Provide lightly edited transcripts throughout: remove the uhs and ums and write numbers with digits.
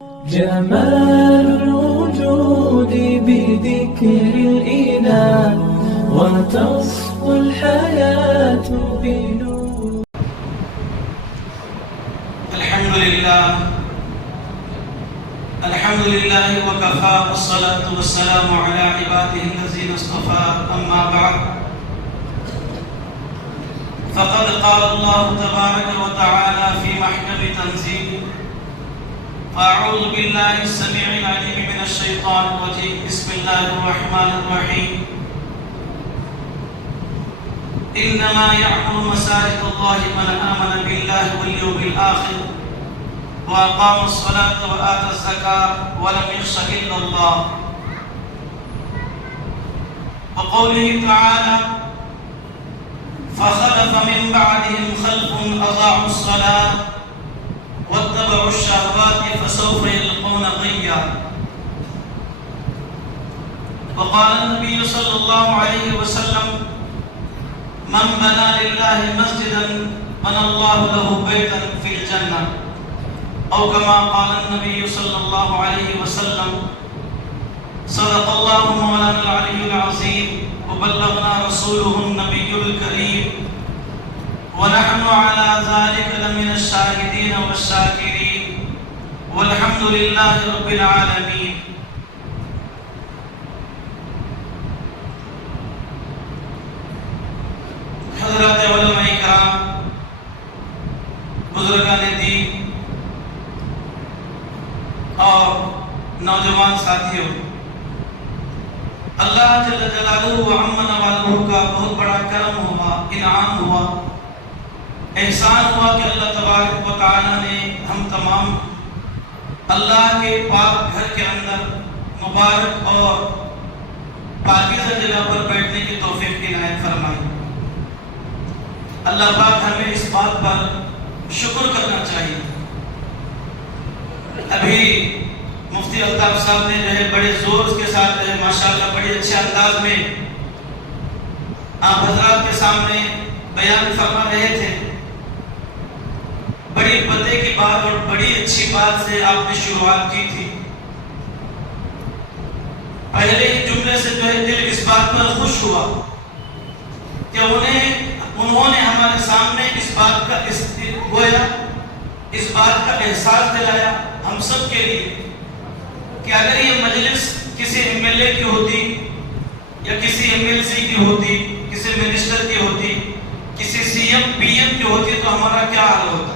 جمال الوجود بذكر الإله وتصفو الحياة بنور. الحمد لله وكفى والصلاة والسلام على عباده الذين اصطفى. أما بعد فقد قال الله تبارك وتعالى في محكم تنزيله: أعوذ بالله السميع العليم من الشيطان الرجيم. بسم الله الرحمن الرحيم. إنما يعمر مساجد الله من آمن بالله واليوم الآخر وأقام الصلاة وآتى الزكاة ولم يخش إلا الله. وقوله تعالى: فخلف من بعدهم خلف أضاعوا الصلاة واتبعوا الشهوات فسوف يلقون غيا. وقال النبي صلى الله عليه وسلم: من بنى لله مسجدا بنى الله له بيتا في الجنة، أو كما قال النبي صلى الله عليه وسلم. صدق الله مولانا العلي العظيم وبلغنا رسوله النبي الكريم، ونحن على ذلك لمن الشاهدين والشاكرين، والحمد لله رب العالمين. حضرات علماء کرام، بزرگان دین اور نوجوان ساتھیوں، اللہ جل جلالہ و عم نوالہ کا بہت بڑا کرم ہوا، انعام ہوا، احسان ہوا کہ اللہ تبارک و تعالی نے ہم تمام اللہ کے پاک گھر کے اندر مبارک اور پاکیزہ جگہ پر بیٹھنے کی توفیق عنایت فرمائی. اللہ پاک ہمیں اس بات پر شکر کرنا چاہیے. ابھی مفتی الطاف صاحب نے جو ہے بڑے زور کے ساتھ جو ہے ماشاءاللہ بڑے اچھے انداز میں آپ حضرات کے سامنے بیان فرما رہے تھے. بڑی پتے کی بات اور بڑی اچھی بات سے آپ نے شروعات کی تھی. پہلے ہی جملے سے جو ہے دل اس بات پر خوش ہوا کہ انہوں نے ہمارے سامنے اس بات کا احساس دلایا ہم سب کے لیے کہ اگر یہ مجلس کسی ایم ایل اے کی ہوتی یا کسی ایم ایل سی کی ہوتی، کسی منسٹر کی ہوتی، کسی سی ایم پی ایم کی ہوتی تو ہمارا کیا حال ہوتا.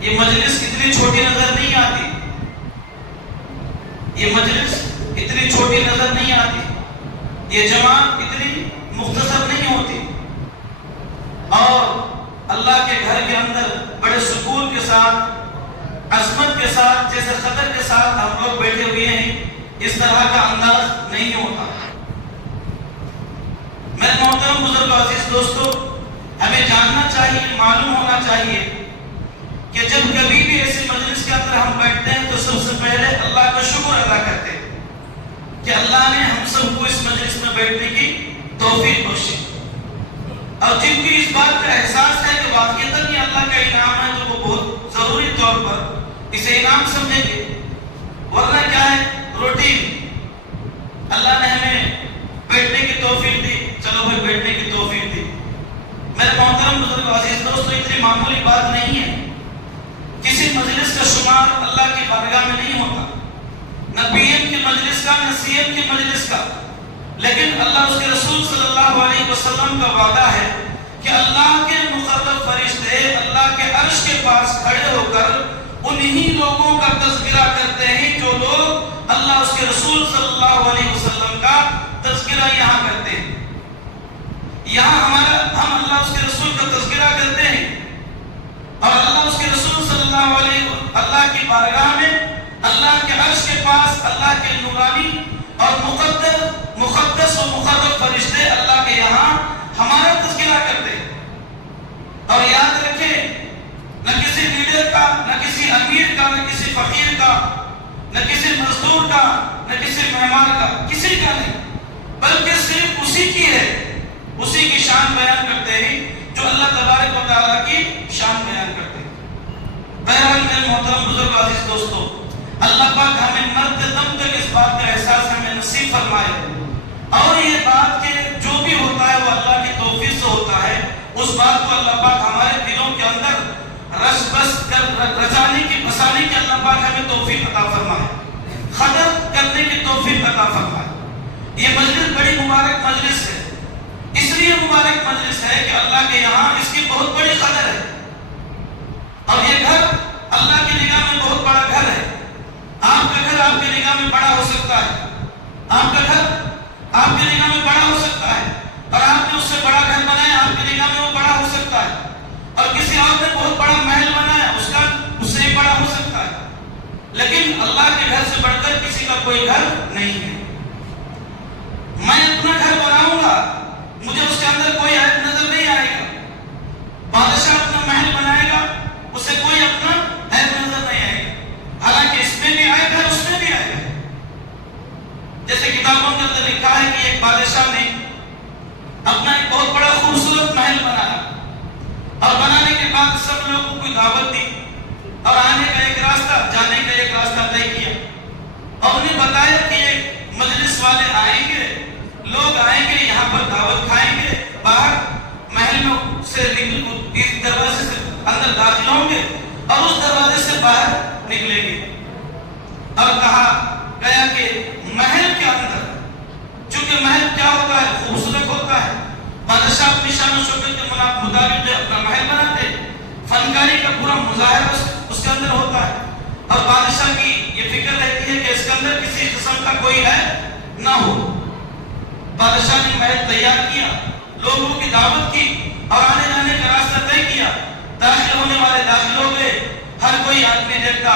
یہ مجلس اتنی چھوٹی نظر نہیں آتی، یہ مجلس اتنی چھوٹی نظر نہیں آتی، یہ جماعت اتنی مختصر نہیں ہوتی. اور اللہ کے گھر کے اندر بڑے سکون کے ساتھ، عظمت کے ساتھ، جیسے قدر کے ساتھ ہم لوگ بیٹھے ہوئے ہیں، اس طرح کا انداز نہیں ہوتا. میرے محترم بزرگ عزیز دوستو، ہمیں جاننا چاہیے، معلوم ہونا چاہیے کہ جب کبھی بھی ایسی مجلس کے اندر ہم بیٹھتے ہیں تو سب سے پہلے اللہ کا شکر ادا کرتے ہیں کہ اللہ نے ہم سب کو اس مجلس میں بیٹھنے کی توفیق بخشی. اور جن کی اس بات کا احساس ہے کہ واقعتاً یہ اللہ کا انعام ہے تو وہ بہت ضروری طور پر اسے انعام سمجھیں گے. ورنہ کیا ہے، روٹین. اللہ نے ہمیں بیٹھنے کی توفیق دی، چلو بھائی بیٹھنے کی توفیق دی. میرے محترم بزرگ عزیز دوستو، اتنی معمولی بات نہیں ہے. کسی مجلس کا شمار اللہ کی بارگاہ میں نہیں ہوتا، نہ پی ایم کی مجلس کا، نہ سی ایم کی مجلس کا. لیکن اللہ اس کے رسول صلی اللہ علیہ وسلم کا وعدہ ہے کہ اللہ کے مقرب فرشتے اللہ کے عرش کے پاس کھڑے ہو کر انہی لوگوں کا تذکرہ کرتے ہیں جو لوگ اللہ اس کے رسول صلی اللہ علیہ وسلم کا تذکرہ یہاں کرتے ہیں. یہاں ہم اللہ اس کے رسول کا تذکرہ کرتے ہیں اور اللہ اس کے رسول صلی اللہ علیہ اللہ کی بارگاہ میں اللہ کے عرش کے پاس اللہ کے نورانی اور مقدس و مقرب فرشتے اللہ کے یہاں ہمارا تذکرہ کرتے ہیں. اور یاد رکھیں، نہ کسی لیڈر کا، نہ کسی امیر کا، نہ کسی فقیر کا، نہ کسی مزدور کا، نہ کسی مہمان کا، کسی کا نہیں، بلکہ صرف اسی کی ہے، اسی کی شان بیان کرتے ہیں جو اللہ تبارک و تعالیٰ کی شان بیان کرتے ہیں. بہرحال میرے محترم بزرگ عزیز دوستو، اللہ پاک ہمیں مرتے دم تک اس بات کا احساس ہمیں نصیب فرمائے، اور یہ بات کہ جو بھی ہوتا ہے وہ اللہ کی توفیق سے ہوتا ہے، اس بات کو اللہ پاک ہمارے دلوں کے اندر رس بس کر رچانے کی بسانے کی اللہ پاک ہمیں توفیق عطا فرمائے، قدر کرنے کی توفیق عطا فرمائے۔ یہ مجلس بڑی مبارک مجلس ہے، اس لیے مبارک مجلس ہے کہ اللہ کے یہاں اس کی بہت بڑی قدر ہے، اور یہ گھر اللہ کی نگاہ میں بہت بڑا گھر ہے۔ آپ کا گھر آپ کی نگاہ میں بڑا ہو سکتا ہے، آپ کا گھر آپ کی نگاہ میں بڑا ہو سکتا ہے، اور آپ نے اس سے بڑا گھر بنایا، آپ کی نگاہ میں وہ بڑا ہو سکتا ہے، اور کسی اور نے بہت بڑا محل بنایا، اس سے بڑا ہو سکتا ہے، لیکن اللہ کے گھر سے بڑھ کر کسی کا کوئی گھر نہیں ہے۔ میں اپنا گھر بناؤں گا، مجھے اس کے اندر کوئی عیب نظر نہیں آئے گا۔ بادشاہ اپنا محل بنائے گا، اسے کوئی اپنا عیب نظر نہیں آئے گا، حالانکہ اس میں بھی عیب ہے، اس میں بھی عیب ہے۔ جیسے کتابوں کے اندر لکھا ہے کہ ایک بادشاہ نے اپنا ایک بہت بڑا خوبصورت محل بنایا، اور بنانے کے بعد سب لوگوں کو دعوت دی، اور آنے کا ایک راستہ، جانے کا ایک راستہ طے کیا، اور انہیں بتایا کہ یہ مجلس والے آئیں گے، لوگ آئیں گے، یہاں پر دعوت کھائیں گے، باہر محل میں سے اس دروازے سے اندر داخل ہوں گے اور اس دروازے سے باہر نکلیں گے۔ اور کہا گیا کہ محل کے اندر، چونکہ محل کیا ہوتا ہے؟ خوبصورت ہوتا ہے، بادشاہ اپنی شان و شوکت کے مطابق جو اپنا محل بناتے، فنکاری کا پورا مظاہرہ اس کے اندر ہوتا ہے، اور بادشاہ کی یہ فکر رہتی ہے کہ اس کے اندر کسی قسم کا کوئی عیب نہ ہو۔ بادشاہ نے محل تیار کیا، لوگوں کی دعوت کی، اور آنے جانے کا راستہ طے کیا، داخل ہونے والے داخل ہو گئے، ہر کوئی آدمی دیکھتا،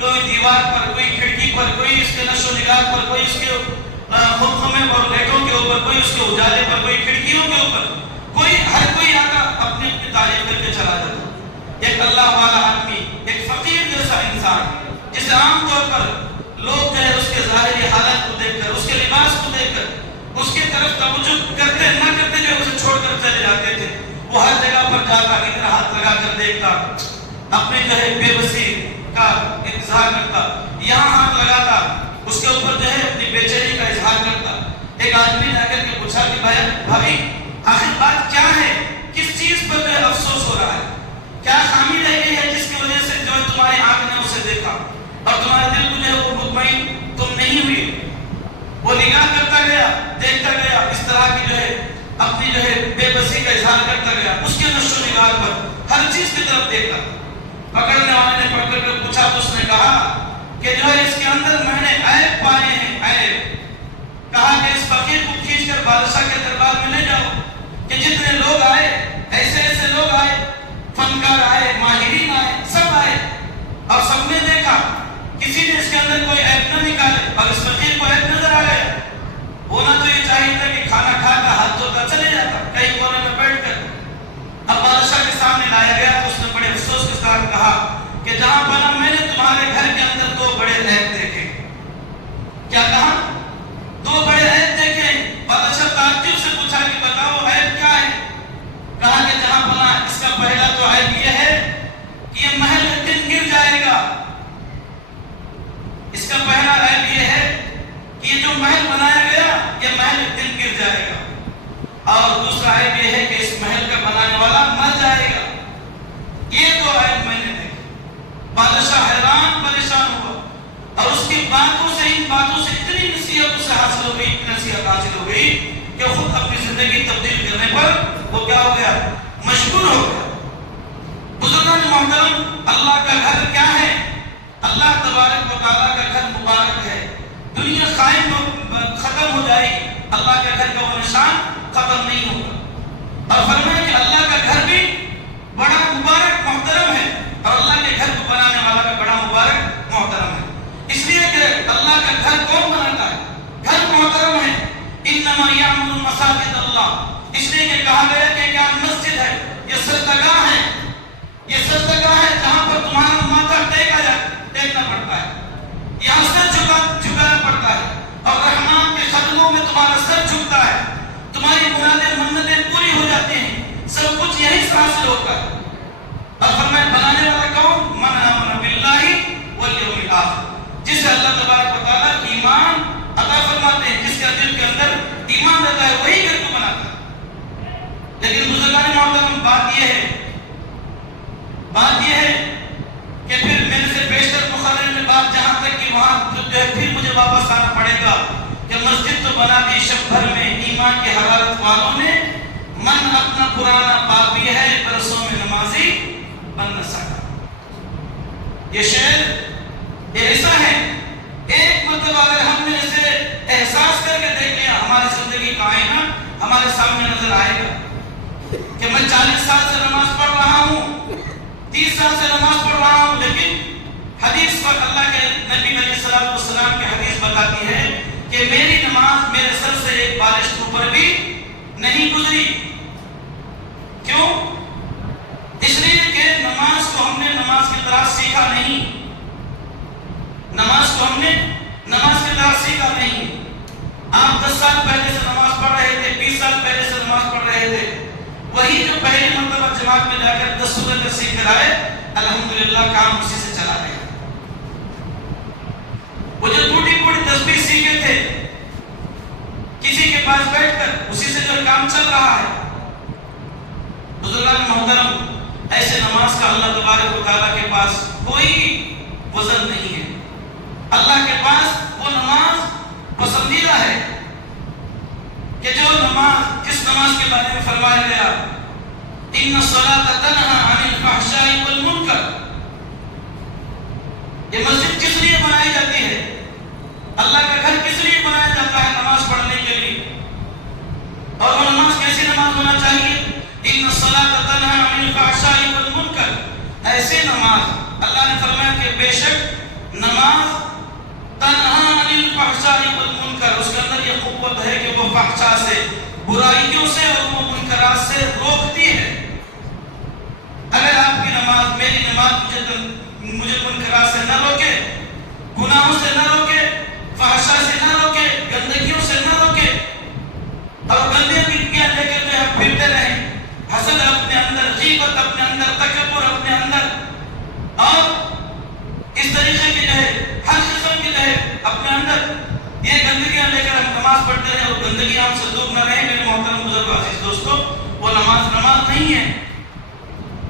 کوئی دیوار پر، کوئی کھڑکی پر، کوئی اس کے نشو نگار پر، کوئی اس کے خمے اور لیٹوں کے اوپر، کوئی اس کے اجالے پر، کوئی کھڑکیوں کے اوپر، ہر کوئی آتا اپنی اپنی تعریف کر کے چلا جاتا۔ ایک اللہ والا آدمی، ایک فقیر جیسا انسان، جسے عام طور پر لوگ جو ہے اس کے ظاہری حالت کو دیکھ کر، اس کے لباس کو دیکھ کر اس کی طرف توجہ کرتے نہ کرتے جو اسے چھوڑ کر چلے جاتے تھے، وہ ہر جگہ پر جا کر ادھر ہاتھ لگا کر دیکھتا، اپنے جو ہے بے بسی کا اظہار کرتا، یہاں ہاتھ لگاتا، اس کے اوپر جو ہے اپنی بے چینی کا اظہار کرتا۔ ایک آدمی جا کر کے پوچھا کہ بھائی آخر بات کیا ہے، کس چیز پر جو ہے افسوس ہو رہا ہے، کیا خامی رہ گئی ہے جس کی وجہ سے جو ہے تمہاری آنکھ نے اسے دیکھا اور تمہارے دل کو جو ہے وہ مطمئن تم نہیں ہوئی؟ وہ نگاہ کرتا گیا، دیکھتا گیا، اس طرح کی جو ہے اپنی جو ہے بے بسی کا اظہار کرتا گیا، اس کے نشو و نگار پر ہر چیز کی طرف دیکھتا۔ پکڑنے والے نے پکڑ کر پوچھا تو اس نے کہا کہ جو ہے اس کے اندر میں نے عیب پائے ہیں، عیب۔ کہا کہ اس فقیر کو کھینچ کر بادشاہ کے دربار میں لے جاؤ، کہ جتنے لوگ آئے، ایسے ایسے لوگ آئے، فنکار آئے، ماہرین آئے، سب آئے، اور سب نے دیکھا، کسی نے اس کے اندر کوئی عیب نہ نکالے، اور اس فقیر کو عیب نظر آ گیا۔ ہونا تو یہ چاہیے تھا کہ کھانا کھا کر ہاتھ دھوتا چلے جاتا کہیں کونے میں بیٹھ کر۔ اب بادشاہ کے سامنے لایا گیا تو اس نے بڑے افسوس کے ساتھ کہا کہ جہاں بنا میں نے تمہارے گھر کے اندر دو بڑے عیب دیکھے۔ کیا کہا؟ دو بڑے عیب دیکھے۔ بادشاہ تعجب سے پوچھا کہ بتاؤ عیب کیا ہے؟ کہا کہ جہاں بنا اس کا پہلا تو عیب یہ ہے کہ یہ محل دن گر جائے گا۔ اس کا پہلا عیب یہ ہے کہ یہ جو محل بنایا گیا یہ محل دن گر جائے گا، اور دوسرا عیب یہ ہے کہ اس محل کا بنانے والا مر جائے گا۔ یہ دو عیب میں نے دیکھے۔ بادشاہ حیران پریشان ہوا، اور اس کی باتوں سے، ان باتوں سے اتنی نصیحت اسے حاصل ہو گئی، اتنی نصیحت حاصل ہو گئی کہ خود اپنی زندگی تبدیل کرنے پر وہ کیا ہو گیا؟ مشغول ہو گیا۔ بزرگان محترم، اللہ کا گھر کیا ہے؟ اللہ تبارک و تعالیٰ کا گھر مبارک ہے۔ دنیا قائم ختم ہو جائے گی، اللہ کے گھر کا وہ نشان ختم نہیں ہوگا۔ اور فرمایا کہ اللہ کا گھر بھی بڑا مبارک محترم ہے، اور اللہ کے گھر کو بنانے والا بھی بڑا مبارک محترم ہے۔ اس لیے کہ اللہ کا گھر کون بناتا ہے؟ گھر محترم ہے۔ انما یعمر مساجد اللہ، اس لیے کہ کہا گیا کہ کیا مسجد ہے، یہ سجدگاہ ہے، یہ سجدگاہ ہے جہاں پر تمہارا ماتھا ٹیکنا پڑتا ہے، یہاں سر جھکانا پڑتا ہے، اور رحمان کے قدموں میں تمہارا سر جھکتا ہے، تمہاری مرادیں منتیں پوری ہو جاتی ہیں، سب کچھ یہی سے حاصل ہوتا ہے۔ اور فرمایا بنانے والا کون؟ من آمن باللہ جو ہے پھر مجھے واپس آنا پڑے گا کہ مسجد تو بنا دی شب بھر میں ایمان کی حرارت والوں نے، من اپنا پرانا پاپی ہے برسوں میں نمازی بن نہ سکا۔ یہ شعر ایسا ہے، ایک مرتبہ اگر ہم نے اسے احساس کر کے دیکھ لیا، ہماری زندگی کا آئینہ ہمارے سامنے نظر آئے گا کہ میں 40 سال سے نماز پڑھ رہا ہوں، 30 سال سے نماز پڑھ رہا ہوں، لیکن حدیث پر اللہ کے نبی علیہ السلام کی حدیث بتاتی ہے کہ میری نماز میرے سر سے ایک بالش کے اوپر بھی نہیں گزری۔ کیوں؟ اس لیے کہ نماز کو ہم نے نماز کی طرح سیکھا نہیں، نماز کو ہم نے نماز کی طرح سیکھا نہیں۔ آپ 10 سال پہلے سے نماز پڑھ رہے تھے، 20 سال پہلے سے نماز پڑھ رہے تھے، وہی جو پہلی مرتبہ جماعت میں جا کر 10 سورتیں سیکھ کر آئے، الحمدللہ کام اسی سے چلا گیا۔ وہ جو ٹوٹی پھوٹی تسبیح سیکھے تھے کسی کے پاس بیٹھ کر، اسی سے جو کام چل رہا ہے۔ بزرگان محترم، ایسے نماز کا اللہ تبارک و تعالیٰ کے پاس کوئی وزن نہیں ہے۔ اللہ کے پاس وہ نماز پسندیدہ ہے کہ جو نماز، جس نماز کے بارے میں فرمایا گیا ان الصلاۃ تنہی عن الفحشاء والمنکر، یہ مسجد کس لیے بنائی جاتی ہے، اللہ کا گھر کس لیے بنایا جاتا ہے؟ نماز پڑھنے کے لیے۔ اور وہ نماز کیسی نماز ہونا چاہیے؟ ان الصلاۃ تنہی عن الفحشاء والمنکر، ایسے نماز اللہ نے فرمایا کہ بے شک نماز تنہی عن الفحشاء والمنکر، اس کے اندر یہ قوت ہے کہ وہ فحشاء سے، برائیوں سے اور وہ منکرات سے روکتی ہے۔ اگر آپ کی نماز، میری نماز مجھے منکرات سے نہ روکے، گناہوں سے نہ روکے، فحشاء سے نہ روکے، گندگیوں سے نہ روکے، اور گندگیاں لے کے جو ہے پھرتے رہیں، حسد اپنے اندر، غیبت اپنے اندر، تکبر اپنے اندر، اور اس طریقے کی جو ہے ہر قسم کی جو ہے اپنے اندر یہ گندگیاں لے کر ہم نماز پڑھتے رہیں اور گندگیاں ہم سے دور نہ رہیں، میرے محترم بزرگ عزیز دوستو، وہ نماز نہیں ہے،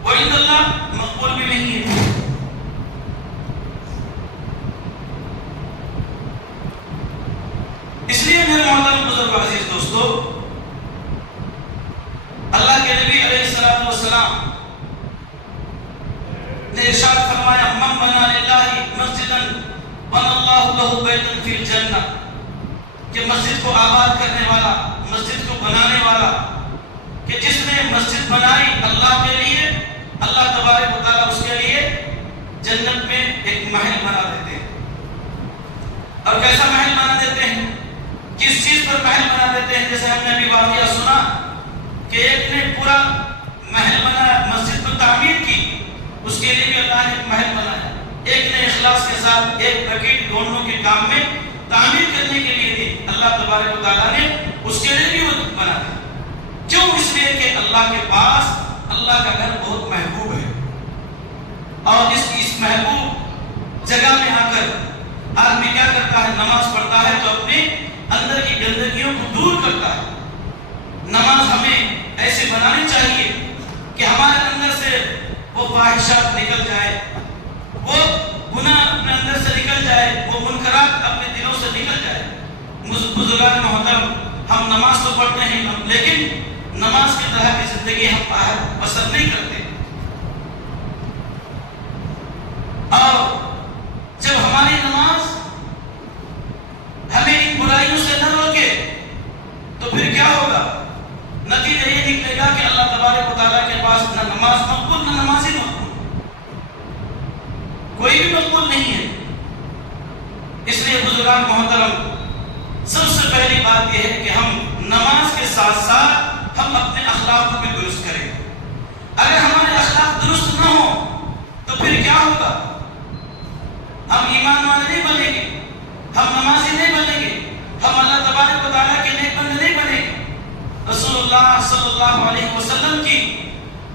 وہ عند اللہ مقبول بھی نہیں ہے۔ اس لیے میرے محترم بزرگ عزیز دوستو، اللہ کے نبی علیہ السلام نے ارشاد فرمایا من بنا للہ مسجدا بنى اللہ لہ بیتا فی الجنہ، کہ مسجد کو آباد کرنے والا، مسجد کو بنانے والا، کہ جس نے مسجد بنائی اللہ کے لیے، اللہ تبارک و تعالیٰ اس کے لیے جنت میں ایک محل بنا دیتے ہیں۔ اور کیسا محل بنا دیتے ہیں؟ کس چیز پر محل بنا دیتے ہیں؟ جیسے ہم نے ابھی واقعہ سنا کہ ایک نے پورا محل بنایا، مسجد کو تعمیر کی، اس کے لیے بھی اللہ نے ایک محل بنایا۔ ایک نے اخلاص کے ساتھ ایک بکیٹ ڈھونڈوں کے کام میں تعمیر کرنے کے لیے دی، اللہ تبارک و تعالیٰ نے اس کے لیے بھی وہ بنا دیا۔ کیوں؟ اس لیے کہ اللہ کے پاس اللہ کا گھر بہت محبوب ہے، اور اس محبوب جگہ میں آ کر آدمی کیا کرتا ہے؟ نماز پڑھتا ہے تو اپنے اندر کی گندگیوں کو دور کرتا ہے۔ نماز ہمیں ایسے بنانی چاہیے کہ ہمارے اندر سے وہ فاحشات نکل جائے، وہ گناہ اپنے اندر سے نکل جائے، وہ منکرات اپنے دلوں سے نکل جائے۔ بزرگان محترم، ہم نماز تو پڑھتے ہیں لیکن نماز کی طرح کی زندگی ہم بسر نہیں کرتے، اور جب ہماری نماز ہمیں ان برائیوں سے نہ روکے تو پھر کیا ہوگا؟ نتیجہ یہ نکلے گا کہ اللہ تبارک و تعالیٰ کے پاس نہ نماز مقبول، نہ نمازی مقبول، کوئی بھی مقبول نہیں ہے۔ اس لیے بزرگان محترم، سب سے پہلی بات یہ ہے کہ ہم نماز کے ساتھ ساتھ ہم اپنے اخلاق کو بھی درست کریں۔ اگر ہمارے اخلاق درست نہ ہوں تو پھر کیا ہوگا؟ ہم ایمان والے نہیں بنیں گے، ہم نمازی نہیں بنیں گے، ہم اللہ تبارک و تعالیٰ کے نیک بندے نہیں بنیں گے۔ رسول اللہ صلی اللہ علیہ وسلم کی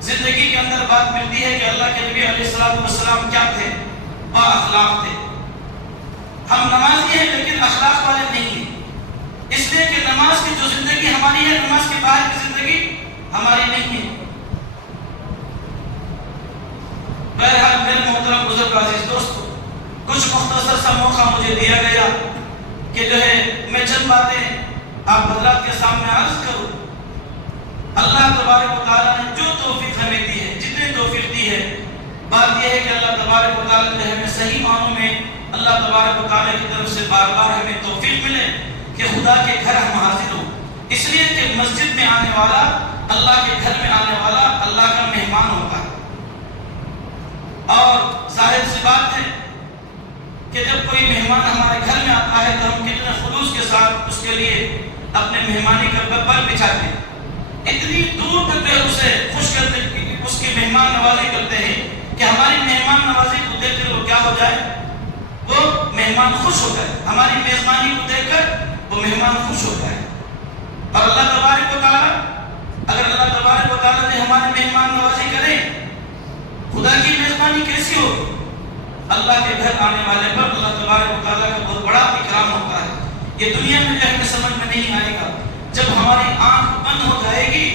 زندگی کے اندر بات ملتی ہے کہ اللہ کے نبی علیہ السلام کیا تھے؟ با اخلاق تھے۔ ہم نمازی ہیں لیکن اخلاق والے نہیں ہیں، اس لیے کہ نماز کی جو زندگی ہماری ہے، نماز کے باہر کی زندگی ہماری نہیں ہے۔ بہرحال میرے محترم بزرگ عزیز دوستو، کچھ مختصر سا موقع مجھے دیا گیا کہ جو ہے میں چند باتیں آپ حضرات کے سامنے عرض کروں۔ اللہ تبارک و تعالیٰ نے جو توفیق ہمیں دی ہے، جتنی توفیق دی ہے، بات یہ ہے کہ اللہ تبارک و تعالیٰ نے ہمیں صحیح معنوں میں اللہ تبارک و تعالیٰ کی طرف سے بار بار ہمیں توفیق ملے کہ خدا کے گھر ہم حاضر ہوں، اس لیے کہ مسجد میں آنے والا، اللہ کے گھر میں آنے والا اللہ کا مہمان ہوتا ہے۔ اور ظاہر سی بات ہے کہ جب کوئی مہمان ہمارے گھر میں آتا ہے تو ہم کتنے خلوص کے ساتھ اس کے لیے اپنے مہمانی کا پر بچھاتے ہیں، اتنی دور تک اسے خوش کرتے، اس کی مہمان نوازی کرتے ہیں کہ ہماری مہمان نوازی کو دیکھ کر وہ کیا ہو جائے، وہ مہمان خوش ہو جائے، ہماری میزبانی کو دیکھ کر وہ مہمان خوش ہو جائے۔ اور اللہ تبارک و تعالیٰ، اگر اللہ تبارک و تعالیٰ نے ہماری مہمان نوازی کرے، خدا کی میزبانی کیسی ہوگی؟ اللہ کے گھر آنے والے پر اللہ تبارک و تعالیٰ کا بہت بڑا اکرام ہوتا ہے۔ یہ دنیا میں جو ہمیں سمجھ میں نہیں آئے گا، جب ہماری آنکھ بند ہو جائے گی،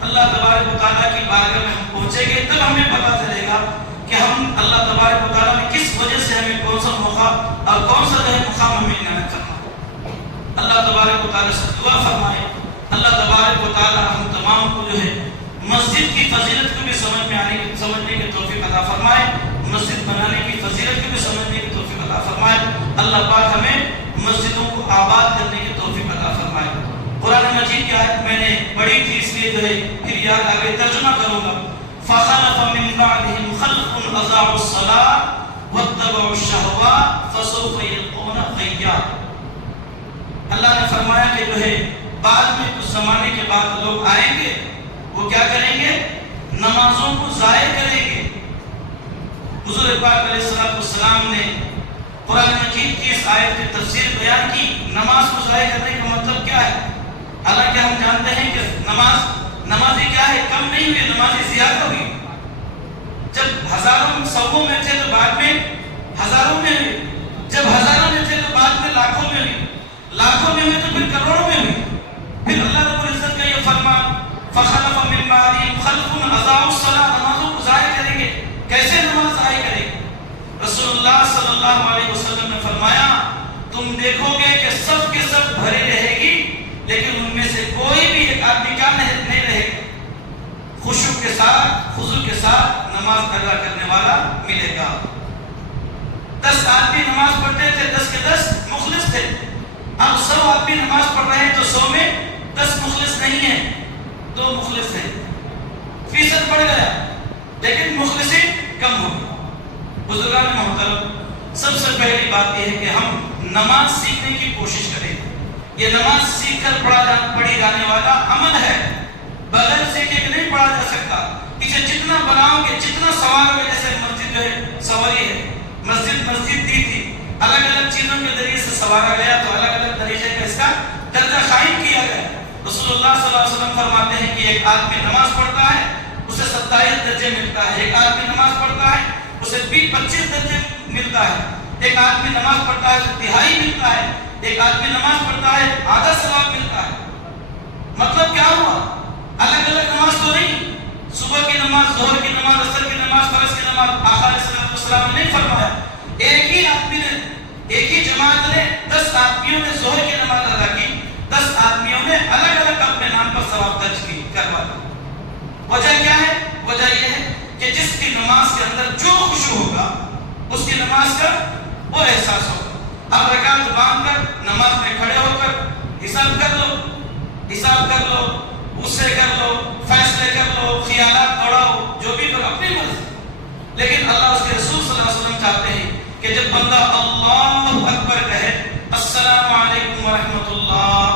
اللہ تبارک و تعالیٰ کی بارگاہ میں ہم پہنچیں گے، تب ہمیں پتہ چلے گا کہ ہم اللہ تبارک و تعالیٰ نے کس وجہ سے ہمیں کون سا موقع اور کون سا مقام ہمیں عنایت کرنا۔ اللہ تبارک و تعالیٰ سے دعا فرمائے، اللہ تبارک و تعالیٰ ہم تمام کو جو ہے مسجد کی فضیلت کو بھی سمجھنے کی توفیق عطا فرمائے، مسجد بنانے کی فضیلت کو بھی سمجھنے کی توفیق عطا فرمائے۔ اللہ پاک ہمیں مسجدوں کو آباد کرنے کی توفیق عطا فرمائے۔ قرآن مجید کی آیت میں نے پڑھی تھی، اس لیے جو ہے پھر یاد آگے ترجمہ کروں گا۔ فَخَلَفَ مِن بَعْدِهِمْ خَلْفٌ أَضَاعُوا الصَّلَاةَ وَاتَّبَعُوا الشَّهَوَاتِ فَسَوْفَ يَلْقَوْنَ غَيًّا۔ اللہ نے فرمایا کہ جو ہے بعد میں کچھ زمانے کے بعد لوگ آئیں گے، وہ کیا کریں گے؟ نمازوں کو ضائع کریں گے۔ حضور پاک علیہ السلام نے قرآن مجید کی اس آیت کی تفسیر بیان کی، نماز کو ضائع کرنے کا مطلب کیا ہے؟ حالانکہ ہم جانتے ہیں کہ نمازی کیا ہے؟ کم نہیں ہوئی، نمازی زیادہ ہوئی۔ جب ہزاروں سووں میں تھے تو بعد میں ہزاروں میں ہوئی، جب ہزاروں میں تھے تو بعد میں لاکھوں میں ہوئی، لاکھوں میں ہوئی تو پھر کروڑوں میں ہوئی۔ پھر اللہ رب العزت کا یہ فرمان فَخَلَفَ مِن بَعْدِهِمْ خَلْفٌ أَضَاعُوا الصَّلَاةَ، نمازوں کو ضائع کریں گے۔ کیسے نماز ضائع کریں گے؟ رسول اللہ صلی اللہ علیہ وسلم نے فرمایا تم دیکھو گے کہ سب کے سب بھری رہے گی، لیکن ان میں سے کوئی بھی ایک آدمی کیا نہیں رہے گا، خشوع کے ساتھ، خضوع کے ساتھ نماز ادا کرنے والا ملے گا۔ 10 آدمی نماز پڑھتے تھے، 10 کے 10 مخلص تھے۔ اب 100 آدمی نماز پڑھ رہے ہیں تو 100 میں 10 مخلص نہیں ہیں، 2 مخلص ہیں، فیصد بڑھ گیا لیکن مخلصین کم ہو گئے۔ بزرگان محترم، سب سے پہلی بات یہ ہے کہ ہم نماز سیکھنے کی کوشش کریں۔ یہ نماز سیکھ کر پڑھی جانے والا عمل ہے، بغیر سیکھے کہ نہیں پڑھا جا سکتا۔ اسے جتنا بناؤ گے، جتنا سوارو گے، جیسے مسجد جو ہے سواری ہے، مسجد دی تھی، الگ الگ چیزوں کے ذریعے سے سوارا گیا تو الگ الگ طریقے کا اس کا درجہ قائم کیا گیا۔ رسول اللہ صلی اللہ علیہ وسلم فرماتے ہیں کہ ایک آدمی نماز پڑھتا ہے اسے 27 درجے ملتا ہے، ایک آدمی نماز پڑھتا ہے اسے 25 درجے ملتا ہے، ایک آدمی نماز پڑھتا ہے اسے 1/2 ملتا ہے، ایک آدمی نماز پڑھتا ہے آدھا ثواب ملتا ہے۔ مطلب کیا ہوا؟ الگ الگ نماز تو نہیں، صبح کی نماز، ظہر کی نماز، عصر کی نماز، فرض کی نماز آقا علیہ السلام نے نہیں فرمایا۔ ایک ہی آدمی نے، ایک ہی جماعت نے 10 آدمیوں نے ظہر کی نماز ادا کی، 10 آدمیوں نے الگ الگ اپنے نام پر ثواب درج کروا دیا۔ وجہ کیا ہے؟ وجہ یہ ہے کہ جس کی نماز کے اندر جو خشوع ہوگا اس کی نماز کا وہ احساس ہوگا۔ اب رکعت باندھ کر نماز میں کھڑے ہو کر حساب کر لو، غصے کر لو، فیصلے کر لو، خیالات دوڑاؤ، جو بھی کرو اپنی مرضی، لیکن اللہ اس کے رسول صلی اللہ علیہ وسلم چاہتے ہیں کہ جب بندہ اللہ اکبر کہے، السلام علیکم ورحمۃ اللہ